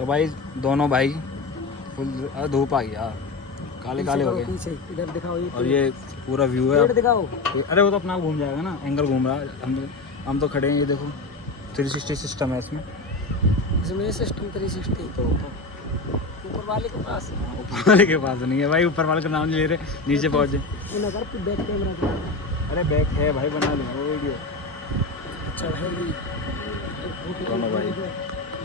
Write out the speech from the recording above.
तो भाई दोनों भाई फुल धूप आ गया, काले काले हो गए। पीछे इधर दिखाओ ये और ये पूरा व्यू है। पेड़ दिखाओ। अरे वो तो अपना घूम जाएगा ना, एंगल घूम रहा है। हम तो खड़े हैं, ये देखो 360 सिस्टम है इसमें। इसमें सिस्टम 360 तो ऊपर वाले के पास। ऊपर वाले के पास नहीं है भाई, ऊपर वाले का नाम नहीं ले रहे, नीचे पहुंचे। नगर पे बैक कैमरा चलाना। अरे बैक है भाई, बना लेंगे वो वीडियो। अच्छा है दोनों भाई